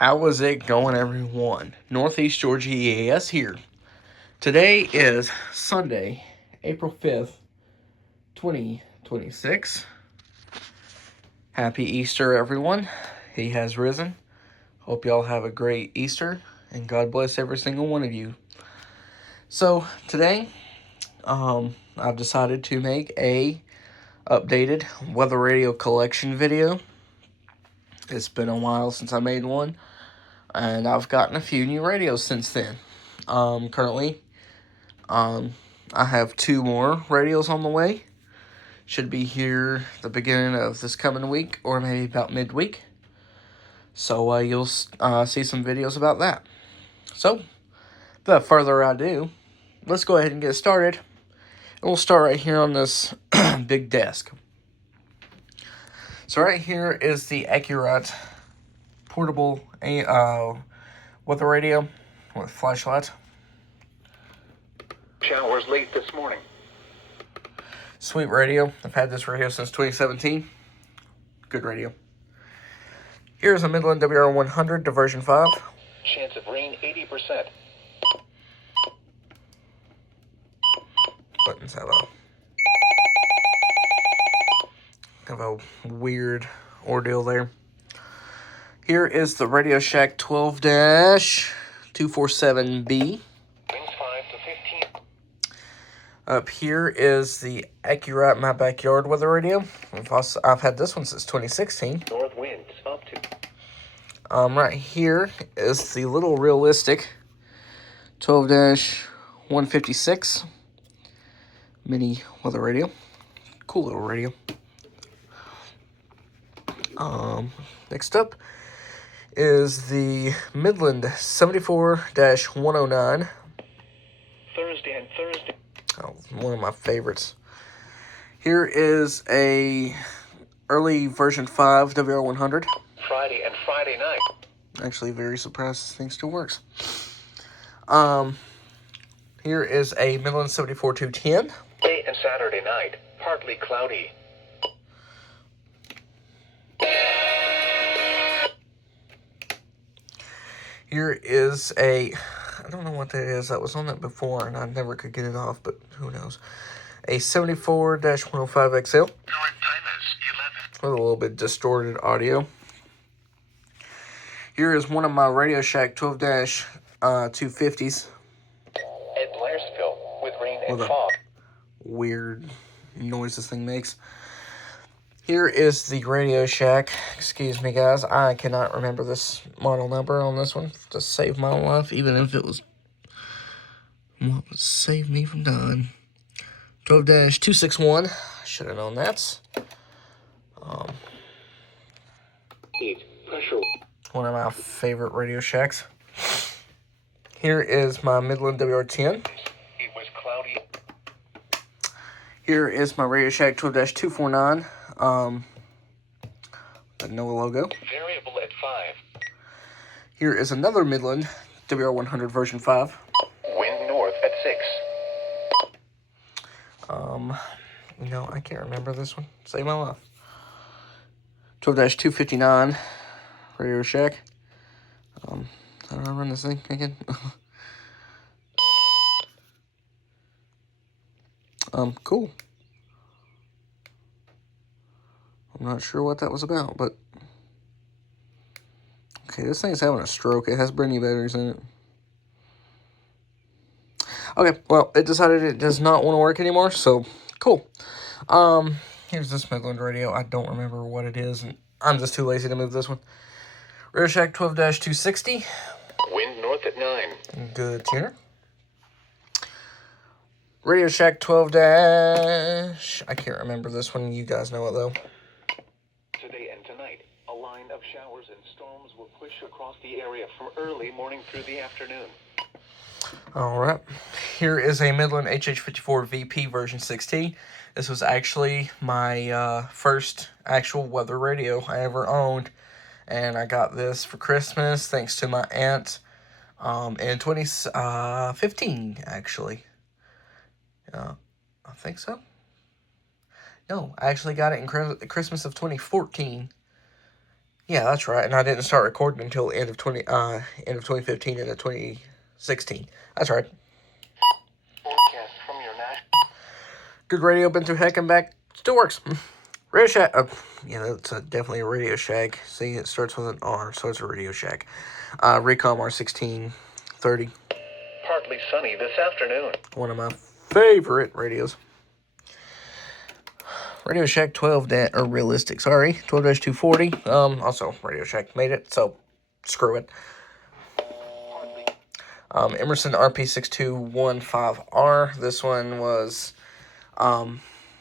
How is it going, everyone? Northeast Georgia EAS here. Today is Sunday, April 5th, 2026. Happy Easter, everyone. He has risen. Hope y'all have a great Easter, and God bless every single one of you. So, today, I've decided to make a updated weather radio collection video. It's been a while since I made one, and I've gotten a few new radios since then. Currently, I have 2 more radios on the way. Should be here the beginning of this coming week, or maybe about midweek. So you'll see some videos about that. So, without further ado, let's go ahead and get started. And we'll start right here on this big desk. So right here is the Accurate portable weather radio with flashlight. Showers late this morning. Sweet radio. I've had this radio since 2017. Good radio. Here's a Midland WR100 to version 5. Chance of rain 80%. Buttons have a weird ordeal there. Here is the Radio Shack 12-247B. Winds 5 to 15. Up here is the Accurate My Backyard weather radio. I've had this one since 2016. North winds up to. Right here is the Little Realistic 12-156 mini weather radio. Cool little radio. Next up is the Midland 74-109. Thursday. Oh, one of my favorites. Here is a early version 5 WR100. Friday night. Actually, very surprised this thing still works. Here is a Midland 74-210. Day and Saturday night. Partly cloudy. Here is a, I don't know what that is. That was on that before, and I never could get it off, but who knows. A 74-105XL. Current time is 11. With a little bit distorted audio. Here is one of my Radio Shack 12-250s. At Blairsville with rain and With a fog. weird noise this thing makes. Here is the Radio Shack. Excuse me, guys. I cannot remember this model number on this one to save my life, even if it was what would save me from dying. 12-261. Should have known that. Pressure. One of my favorite Radio Shacks. Here is my Midland WR10. It was cloudy. Here is my Radio Shack 12-249. The NOAA logo. Variable at 5. Here is another Midland WR100 version 5. Wind north at 6. I can't remember this one. Save my life. 12-259 Radio Shack. How do I run this thing again? Cool. I'm not sure what that was about, but okay, this thing's having a stroke. It has brand new batteries in it. Okay, well, it decided it does not want to work anymore, so cool. Here's this Midland radio. I don't remember what it is, and I'm just too lazy to move this one. Radio Shack 12-260. Wind north at 9. Good tuner. Radio Shack 12- I can't remember this one. You guys know it, though. Today and tonight, a line of showers and storms will push across the area from early morning through the afternoon. All right. Here is a Midland HH54 VP version 16. This was actually my first actual weather radio I ever owned. And I got this for Christmas thanks to my aunt in 2015, actually. I think so. No, I actually got it in Christmas of 2014. Yeah, that's right. And I didn't start recording until end of 2015 into 2016. That's right. Forecast from your national. Good radio, been through heck and back. Still works. Radio Shack. Yeah, that's definitely a Radio Shack. See, it starts with an R, so it's a Radio Shack. Recom R1630. Partly sunny this afternoon. One of my favorite radios. Radio Shack 12-240. Also Radio Shack made it, so screw it. Emerson RP6215R. This one was,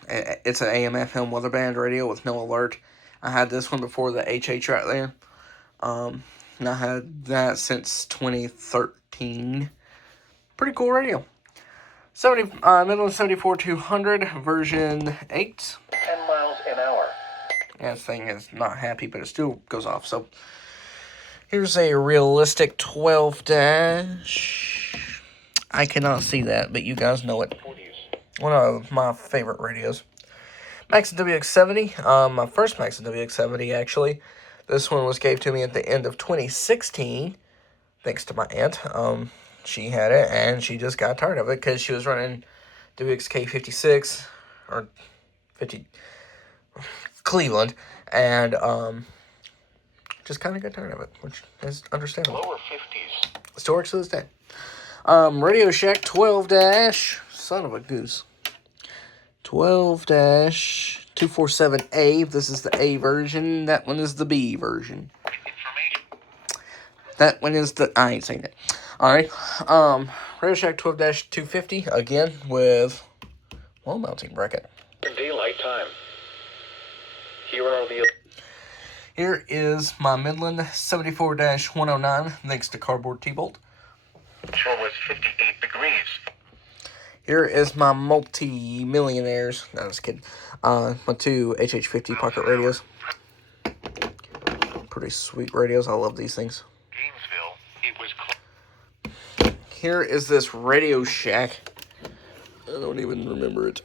it's an AM/FM weather band radio with no alert. I had this one before the HH right there. And I had that since 2013. Pretty cool radio. Midland 74200 version 8. 10 miles an hour. Yeah, this thing is not happy, but it still goes off. So here's a realistic 12 dash. I cannot see that, but you guys know it. One of my favorite radios. Maxon WX70. My first Maxon WX70, actually. This one was gave to me at the end of 2016, thanks to my aunt. She had it, and she just got tired of it because she was running WXK56, or 50, Cleveland, and just kind of got tired of it, which is understandable. Lower 50s. Still works to this day. Radio Shack 12 dash, son of a goose. 12 dash 247A. This is the A version. That one is the B version. Information. That one is the... I ain't saying it. Alright. Radio Shack 12-250. Again, with wall mounting bracket. Daylight time. Here are the... Here is my Midland 74-109, thanks to cardboard T-bolt. Show was 58 degrees. Here is my multi-millionaires. No, just kidding. My two HH50 pocket radios. Pretty sweet radios. I love these things. Gainesville, it was Here is this Radio Shack. I don't even remember it.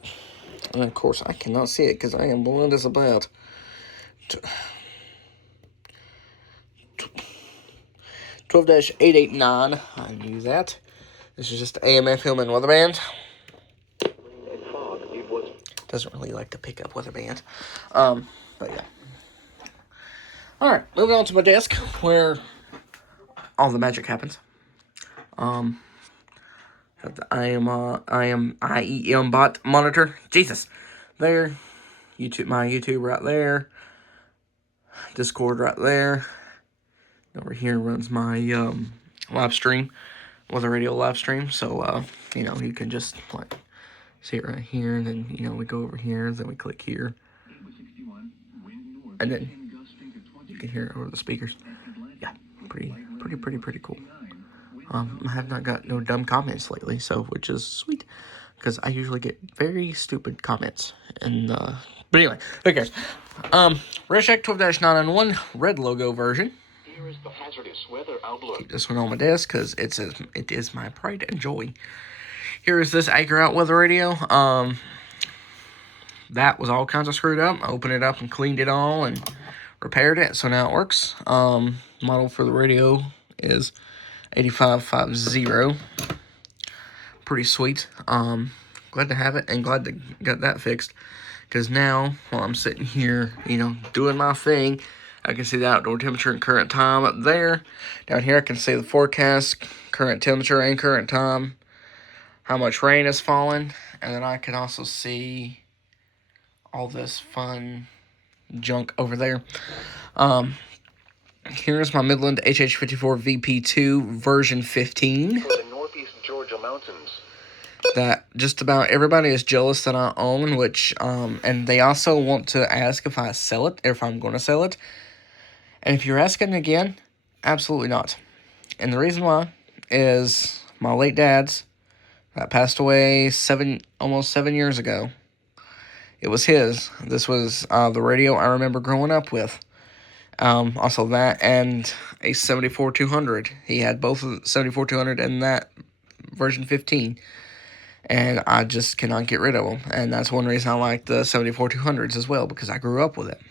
And of course, I cannot see it because I am blind as a bat. 12-889. I knew that. This is just AM/FM and weather band. Doesn't really like to pick up weather band. But yeah. Alright, moving on to my desk where all the magic happens. Got the IEM bot monitor. Jesus. There. YouTube, my YouTube right there. Discord right there. Over here runs my live stream, weather radio live stream. So you can just like see it right here, and then we go over here, then we click here, and then you can hear it over the speakers. Yeah, pretty cool. I have not got no dumb comments lately, so which is sweet, because I usually get very stupid comments. And but anyway, who cares? Radio Shack 12-991 red logo version. Here is the hazardous weather outlook. Keep this one on my desk because it is my pride and joy. Here is this Anchor Out weather radio. That was all kinds of screwed up. I opened it up and cleaned it all and repaired it, so now it works. Model for the radio is 8550. Pretty sweet. Glad to have it and glad to get that fixed. Because now, while I'm sitting here, doing my thing, I can see the outdoor temperature and current time up there. Down here, I can see the forecast, current temperature and current time, how much rain is falling, and then I can also see all this fun junk over there. Here's my Midland HH54 VP2 version 15. For the northeast Georgia mountains. That just about everybody is jealous that I own, which, and they also want to ask if I sell it, or if I'm going to sell it. And if you're asking again, absolutely not. And the reason why is my late dad's that passed away almost 7 years ago. It was his. This was the radio I remember growing up with. Also that and a 74-200. He had both of the 74-200 and that version 15. And I just cannot get rid of them. And that's one reason I like the 74-200s as well, because I grew up with it.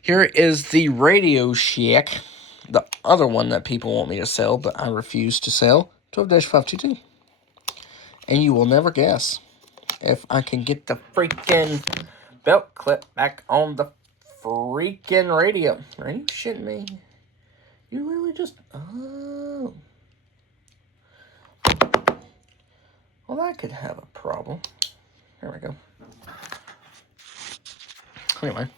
Here is the Radio Shack, the other one that people want me to sell, but I refuse to sell, 12-522. And you will never guess if I can get the freaking belt clip back on the freaking radio. Are you shitting me? You really just... Oh. Well, that could have a problem. There we go. Anyway.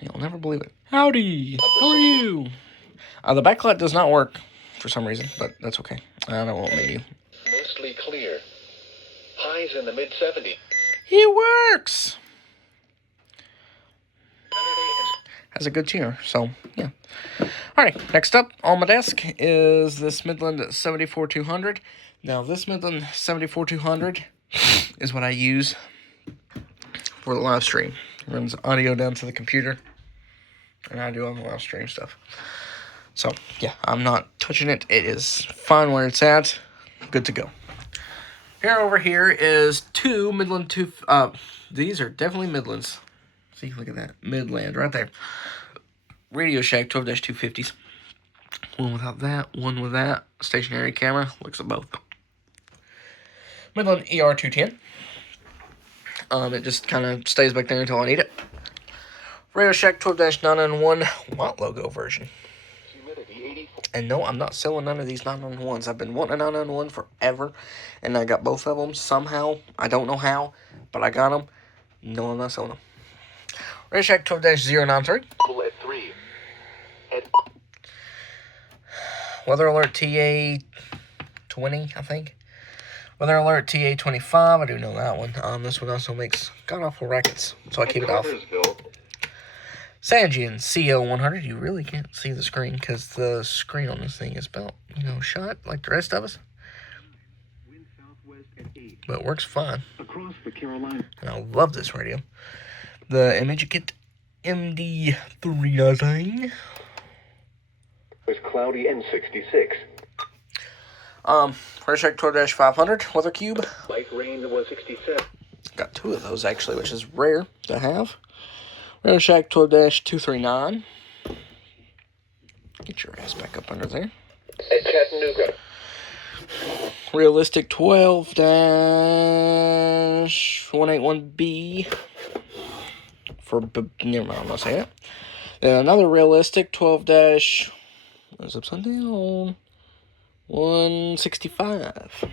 You'll never believe it. Howdy! How are you? The backlight does not work for some reason, but that's okay. I won't make you. Mostly clear. Highs in the mid-70s. It works! Has a good tuner, so yeah. Alright, next up on my desk is this Midland 74200. Now, this Midland 74200 is what I use for the live stream. It runs audio down to the computer, and I do all the live stream stuff. So, yeah, I'm not touching it. It is fine where it's at. Good to go. Over here is two Midland these are definitely Midlands. See, look at that. Midland right there. Radio Shack 12-250s. One without that, one with that. Stationary camera. Looks at both. Midland ER210. It just kind of stays back there until I need it. Radio Shack 12-991 Watt logo version. And no, I'm not selling none of these 991s. I've been wanting a 991 forever, and I got both of them somehow. I don't know how, but I got them. No, I'm not selling them. Radio Shack 12-093. At 3. Weather Alert TA 20, I think. Weather Alert TA 25. I do know that one. This one also makes god-awful rackets, so I keep it off. Sanjian CL100. You really can't see the screen because the screen on this thing is about, shot like the rest of us. But it works fine. Across the Carolina. And I love this radio. The Imagikit MD319. Was cloudy and 66. Radio Shack 12-500 Weather Cube. Light rain was 67. Got two of those actually, which is rare to have. Radio Shack 12-239. Get your ass back up under there. At Chattanooga. Realistic 12-181B. Never mind, I'm not saying it. Then another realistic 12- what's upside down? 165.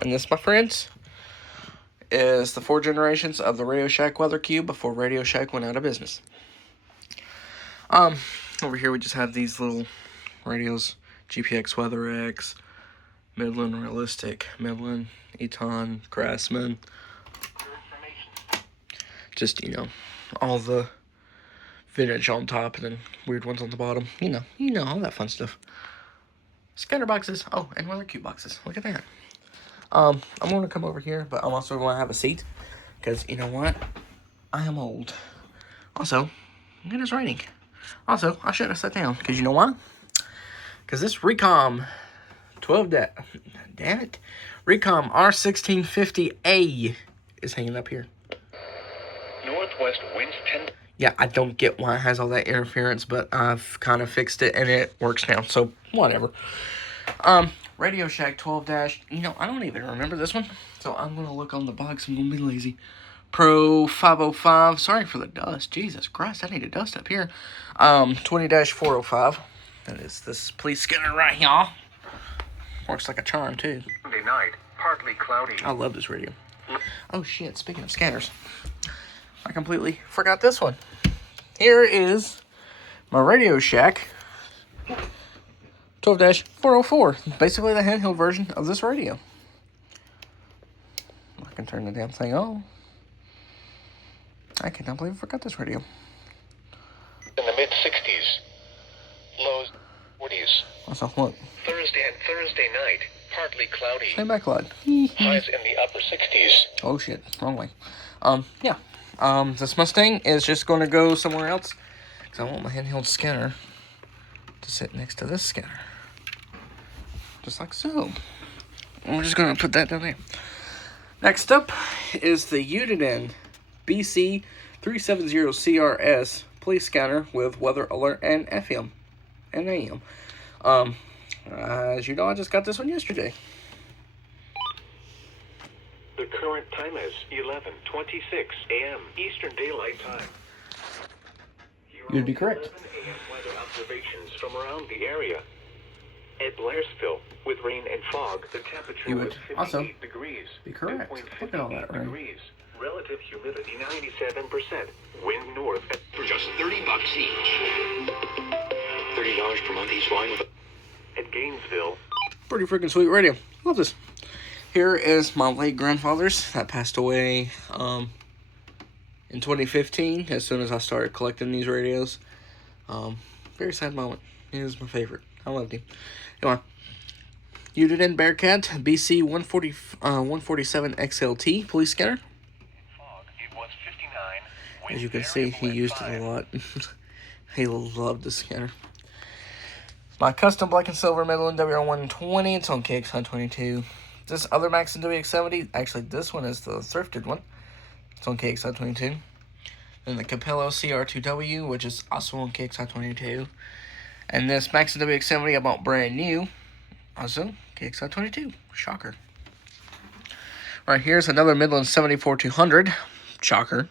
And this, my friends, is the 4 generations of the Radio Shack Weather Cube before Radio Shack went out of business. Over here we just have these little radios. GPX Weather X, Midland Realistic, Midland, Eton, Craftsman. Just, all the vintage on top and then weird ones on the bottom. You know, all that fun stuff. Scanner boxes. Oh, and weather cube boxes. Look at that. I'm going to come over here, but I'm also going to have a seat. Because, you know what? I am old. Also, it is raining. Also, I shouldn't have sat down. Because you know why? Because this Recom 12, damn it. Recom R1650A is hanging up here. Northwest winds 10. Yeah, I don't get why it has all that interference, but I've kind of fixed it and it works now. So, whatever. Radio Shack 12 dash, I don't even remember this one. So I'm going to look on the box. I'm going to be lazy. Pro 505. Sorry for the dust. Jesus Christ, I need a dust up here. 20-405. That is this police scanner right here. Works like a charm, too. Sunday night, partly cloudy. I love this radio. Oh, shit. Speaking of scanners, I completely forgot this one. Here is my Radio Shack 12-404. Basically the handheld version of this radio. I can turn the damn thing on. I cannot believe I forgot this radio. In the mid-60s. Lows 40s. Also, what? Thursday night, partly cloudy. Same backlight. Highs in the upper 60s. Oh shit, wrong way. Yeah. This Mustang is just going to go somewhere else. Because I want my handheld scanner to sit next to this scanner. Just like so. And we're just going to put that down there. Next up is the Uniden BC 370CRS police scanner with weather alert and FM and AM. As you know, I just got this one yesterday. The current time is 11:26 a.m. Eastern Daylight Time. You'd be correct. 11 a.m. weather observations from around the area. At Blairsville, with rain and fog, the temperature You was would 58 also degrees. be correct. Dew point Look at all that 58 rain. degrees. Relative humidity 97%. Wind north at For just $30 each. $30 per month each line with at Gainesville. Pretty freaking sweet radio. Love this. Here is my late grandfather's that passed away in 2015. As soon as I started collecting these radios, very sad moment. He was my favorite. I loved him. Come on. Uniden Bearcat BC 147 XLT police scanner. Fog, it was 59. As you can see, he used it a lot. He loved the scanner. My custom black and silver Midland WR120. It's on KX122. This other Maxon WX70, actually this one is the thrifted one. It's on KX122. Then the Capello CR2W, which is also on KX122. And this Maxon WX70 I bought brand new. Also, KX122. Shocker. Right, here's another Midland 74-200. Shocker.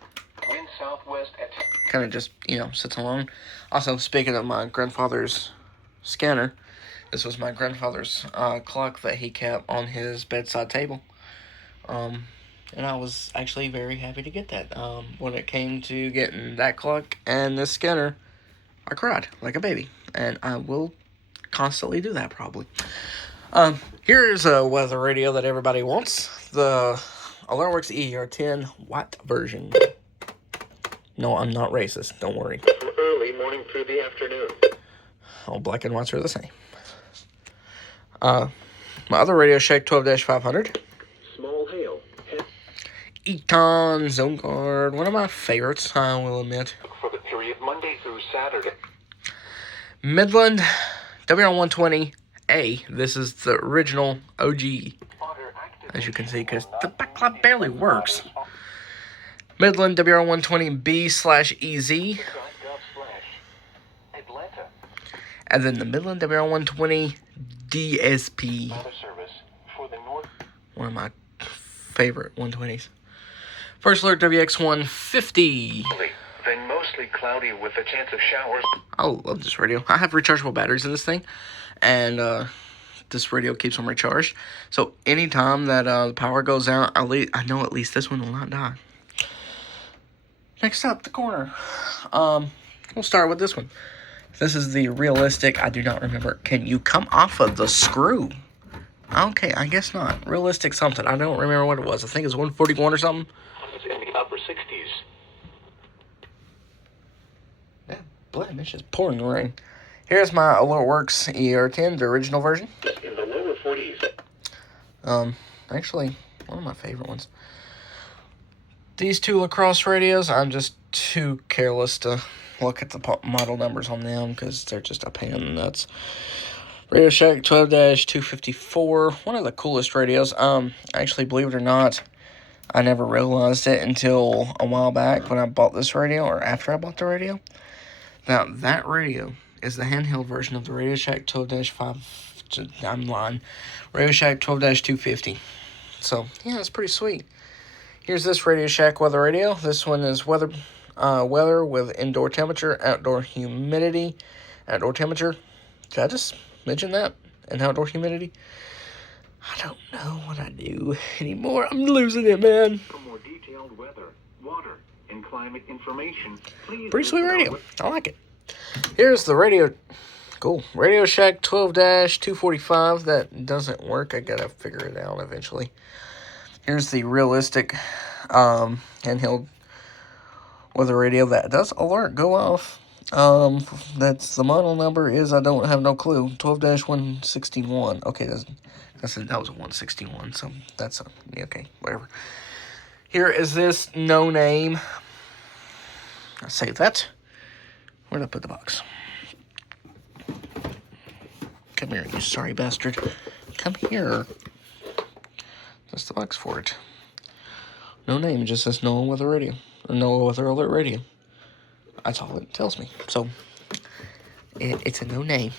Wind southwest at Kind of just, sits alone. Also, speaking of my grandfather's scanner, this was my grandfather's clock that he kept on his bedside table. And I was actually very happy to get that. When it came to getting that clock and this scanner, I cried like a baby. And I will constantly do that, probably. Here's a weather radio that everybody wants. The AlertWorks ER10 Watt version. No, I'm not racist. Don't worry. from early morning through the afternoon. All black and whites are the same. My other Radio Shack 12-500. Small hail. Econ Zone Guard. One of my favorites, I will admit. For the period Monday through Saturday. Midland WR120A. This is the original OG, as you can see, because the backlight barely works. Midland WR120B/EZ. Atlanta. And then the Midland WR120 DSP. Weather service for the north. One of my favorite 120s. First Alert WX150. Then mostly cloudy with a chance of showers. I love this radio. I have rechargeable batteries in this thing, and this radio keeps them recharged. So anytime that the power goes out, I know at least this one will not die. Next up, the corner. We'll start with this one. This is the realistic. I do not remember. Can you come off of the screw? Okay, I guess not. Realistic something. I don't remember what it was. I think it's 141 or something. It's in the upper 60s. Yeah, blend. It's just pouring rain. Here's my AlertWorks ER10, the original version. In the lower 40s. Actually, one of my favorite ones. These two lacrosse radios, I'm just too careless to look at the model numbers on them because they're just a pain in the nuts. Radio Shack 12-254, one of the coolest radios. Actually, believe it or not, I never realized it until a while back when I bought this radio, or after I bought the radio. Now, that radio is the handheld version of the Radio Shack 12-5, I'm lying, Radio Shack 12-250. So, yeah, it's pretty sweet. Here's this Radio Shack weather radio. This one is weather with indoor temperature, outdoor humidity, outdoor temperature. Did I just mention that? And outdoor humidity? I don't know what I do anymore. I'm losing it, man. For more detailed weather, water, and climate information, please Pretty sweet radio. I like it. Here's the radio. Cool. Radio Shack 12-245. That doesn't work. I gotta figure it out eventually. Here's the realistic handheld weather radio that does alert go off. That's the model number is, I don't have no clue. 12-161. Okay, that was a 161. So that's okay, whatever. Here is this no name. I'll save that. Where'd I put the box? Come here, you sorry bastard. Come here. That's the box for it. No name. It just says NOAA Weather Radio. Or NOAA Weather Alert Radio. That's all it tells me. So, it's a no name.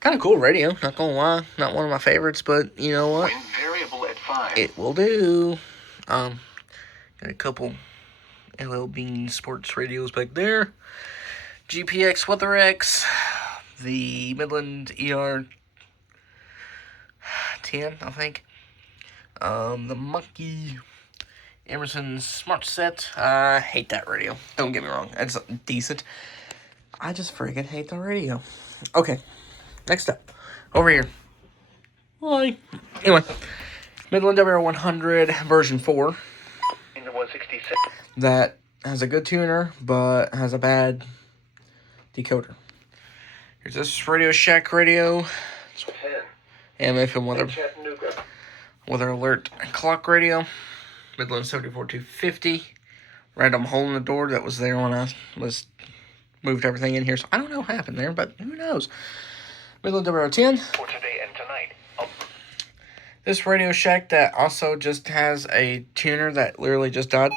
Kind of cool radio, not gonna lie. Not one of my favorites, but you know what? Wind variable at 5. It will do. Got a couple LL Bean sports radios back there. GPX WeatherX, the Midland ER 10, I think. The Monkey Emerson Smart Set. I hate that radio. Don't get me wrong. It's decent. I just freaking hate the radio. Okay, next up. Over here. Hi. Anyway, Midland WR100 version 4. In the 166. That has a good tuner, but has a bad decoder. Here's this Radio Shack radio. 10. AM/FM weather. Chattanooga. Weather alert clock radio. Midland 74250. Random hole in the door that was there when I moved everything in here. So I don't know what happened there, but who knows. Midland WR10. For today and tonight. Oh. This Radio Shack that also just has a tuner that literally just died.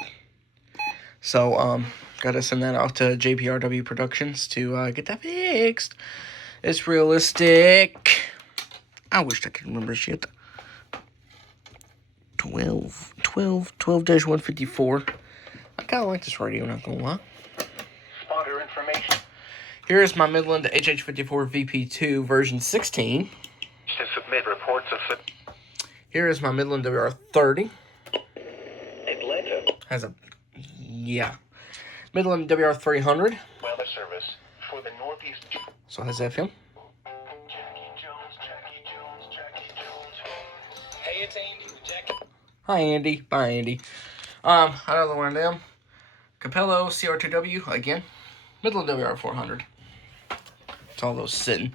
So, gotta send that off to JPRW Productions to get that fixed. It's realistic. I wish I could remember shit. 12-154. I kind of like this radio, not gonna lie. Spotter information. Here is my Midland HH54 VP2 version 16. To submit reports of... Here is my Midland WR30. Atlanta. Has a... Yeah. Midland WR300. Weather service for the Northeast... So it has FM. Jackie Jones. Hey, it's Andy with Jackie. Hi, Andy. Bye, Andy. Another one of them. Capello CR2W, again. Midland WR400. It's all those sitting.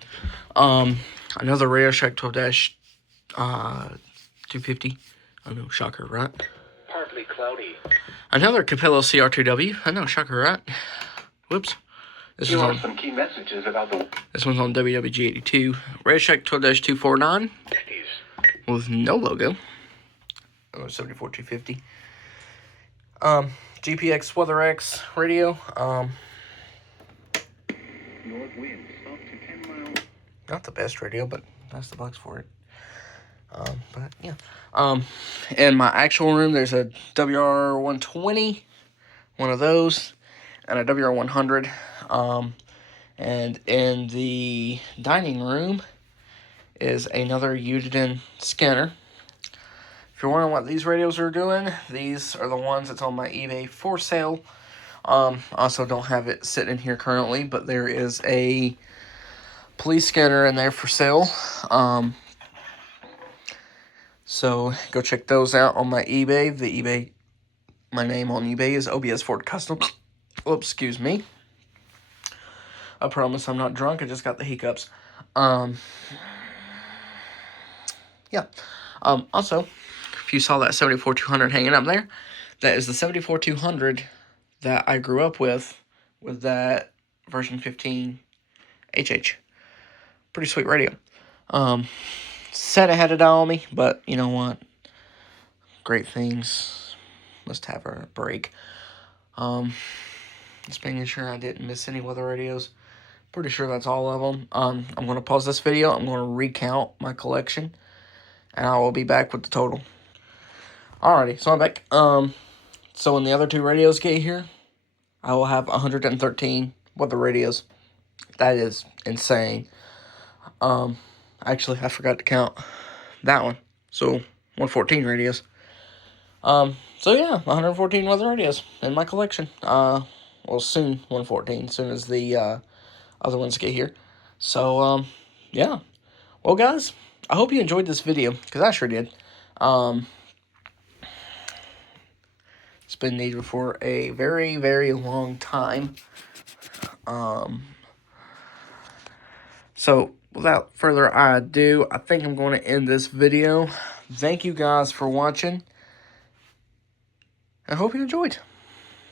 Another Radio Shack 12-250. I know, shocker, right? Partly cloudy. Another Capello CR2W. I know, shocker, right? Whoops. This Here is are on... some key messages about the... This one's on WWG82. Radio Shack 12-249 with no logo. 74250. GPX WeatherX radio. North winds up to 10 miles. Not the best radio, but that's the bucks for it. But yeah. In my actual room, there's a WR120, one of those, and a WR100. And in the dining room is another Udiden scanner. If you're wondering what these radios are doing, these are the ones that's on my eBay for sale. Also don't have it sitting in here currently, but there is a police scanner in there for sale. So go check those out on my eBay. My name on eBay is OBS Ford Custom. Oops, excuse me. I promise I'm not drunk. I just got the hiccups. Yeah. Also, if you saw that 74-200 hanging up there, that is the 74-200 that I grew up with that version 15 HH. Pretty sweet radio. Said I had to die on me, but you know what? Great things must have a break. Just making sure I didn't miss any weather radios. Pretty sure that's all of them. I'm going to pause this video. I'm going to recount my collection, and I will be back with the total. Alrighty, so I'm back. So when the other two radios get here, I will have 113 weather radios. That is insane. Actually, I forgot to count that one. So 114 radios. So yeah, 114 weather radios in my collection. Well, soon 114, soon as the other ones get here. So yeah. Well, guys, I hope you enjoyed this video, because I sure did. It's been needed for a very, very long time. So, without further ado, I think I'm going to end this video. Thank you guys for watching. I hope you enjoyed.